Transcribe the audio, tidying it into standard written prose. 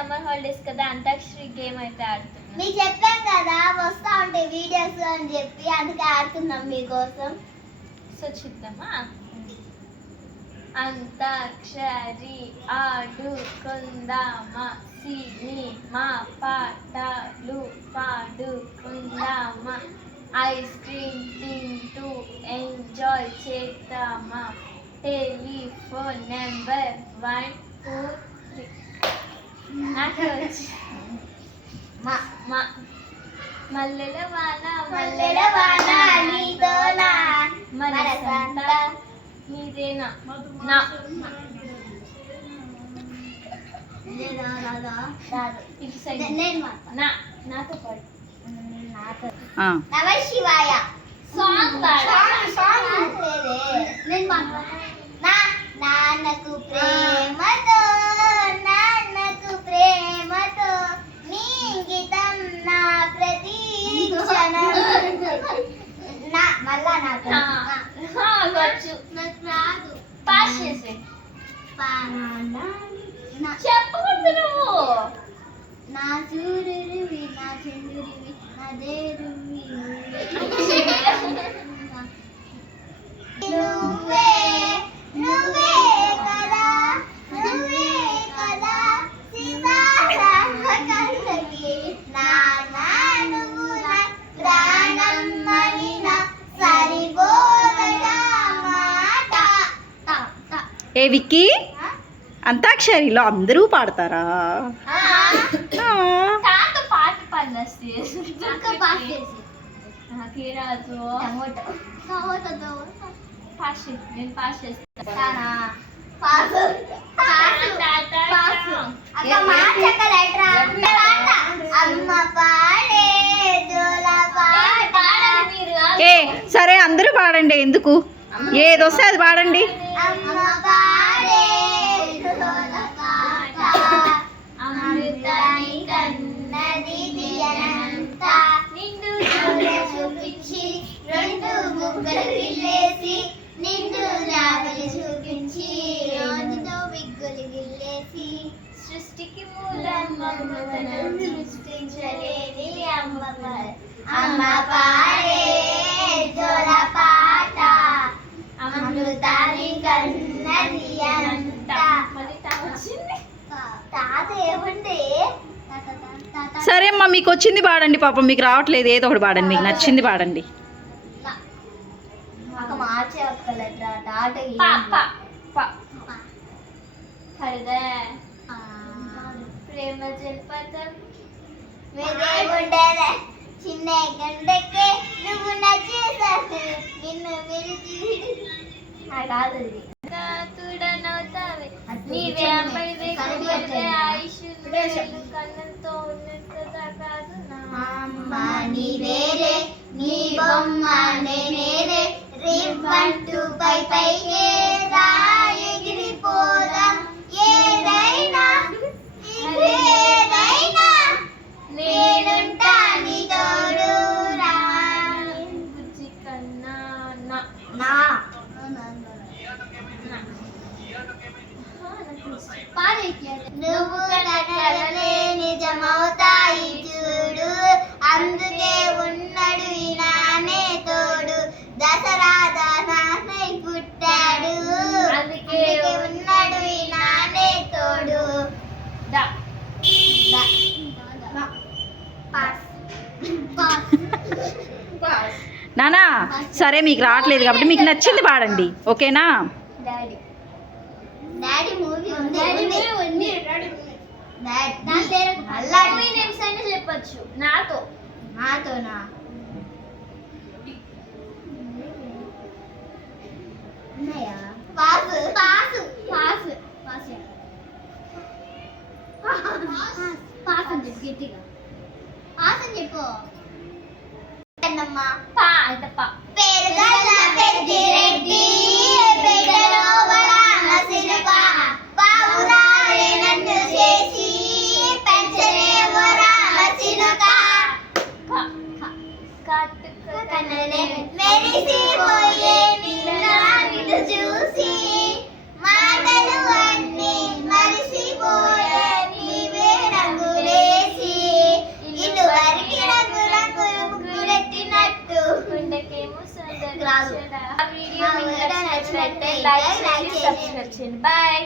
Summer holidays కదా antakshari game అయితే ఆడుతున్నాం. మీకు చెప్పాం కదా వస్తా ఉంటాయి వీడియోస్ అని చెప్పి, అందుకే ఆడుతున్నాం మీకోసం. సో చూద్దామా. అంతాక్షరి ఆడుకుందామా, సినిమా పాటలు పాడుకుందామా, ఐస్ క్రీమ్ తింటూ ఎంజాయ్ చేద్దామా, టెలిఫోన్ నెంబర్ 1 2 3. నాకు వచ్చి మల్లెల వాన మల్లెల వాన నీతోనా మనసంతా నీదేనా నా ఇటు సైడ్ నాతో పాడు. నమ శివాయ సాంగ్ నాన్నకు ప్రేమతో నాన్నకు ప్రేమతో నీ గీతం నా ప్రతి క్షణం. మళ్ళా నాకు వచ్చు, నాకు రాదు. పాస్ చేసే చెప్పకూడదు నువ్వు. నా సూర్యుడివి నా చంద్రుడివి నా దేవుడివి నువ్వే నువ్వే కదా నువ్వే కదా సీతారామకల్లకి నాన్న నువ్వు నా ప్రాణం మలిన సరిపోదట మాట. ఏ విక్కీ, అంతాక్షరిలో అందరూ పాడతారా? తాత పాట పాడేస్తే నాకే రాదు. పాస్ చేసి నేను పాస్ చేస్తాను. అమ్మ పాడే జోల పాట. ఏ సరే అందరూ పాడండి, ఎందుకు ఏదొస్తే అది పాడండి. అమ్మ పాడే జోల పాట అమృతాని కన్నది దియనంత నిండు చూపించి రెండు ముక్కలు గిల్లేసి నిండు జాబలి చూపించి రోజుతో విగ్గులు గిల్లేసి సృష్టికి మూలం మమతనం సృష్టించలేని అమ్మ అమ్మ పాడే జోల పాట అమృతాని కన్నది అంత. తాత ఏమంటే సరే అమ్మా, మీకు వచ్చింది పాడండి. పాపం మీకు రావట్లేదు, ఏదో ఒకటి పాడండి, మీకు నచ్చింది పాడండి. ఒక మార్చే ఒక్కలట్రా తాత ప్రేమ జల్పతం మీదే గుండెలే చిన్న గంటకే నువ్వు నచ్చేసావు నిన్ను విడిచి కాదు తుడనవుతావే నీవే అమ్మాయివే కుమారువే ఆయుష్ కన్నంతో ఉన్నదా కాదు అమ్మ నీవేరే నీ బొమ్మ నేనేరే రివ్వంటూ పై పైకే ఎగిరిపోదాం ఏదైనా ఏదైనా నేనుంటా నీ తోడు రా. బుజ్జి కన్నా నా నా నువ్వు కలలే నిజమవుతాయి చూడు అందుకే ఉన్నాడు ఈ నానే తోడు దసరా దానై పుట్టాడు అందుకే ఉన్నాడు ఈ నానే తోడు. దా నానా సరే, మీకు రావట్లేదు కాబట్టి మీకు నచ్చింది పాడండి, ఓకేనా? డాడీ డాడీ మూవీ ఉంది మూవీ నేమ్స్ అయినా చెప్పచ్చు నాతో. నాతోనా ఉన్నాయా? Pass pass pass pass pass అని చెప్పు గట్టిగా పాస్ అని చెప్పు. పా అయితే పా పేరు గల్ల పెద్దిరెడ్డి బిడ్డలో వరాన సిలుక బావురాలే నన్ను చేసి పెంచలే వరాన సిలుక కన్ననే మెరిసిపోయే నిన్ను చూసి మాటలు అన్నీ మరిసిపోయే నీవే మీకు రాదు. ఆ వీడియో మా మీకు వీడియో నచ్చినట్లయితే నచ్చినట్లయితే లైక్ లైక్ చేయండి, చేయండి. సబ్స్క్రైబ్ చేయండి. బాయ్.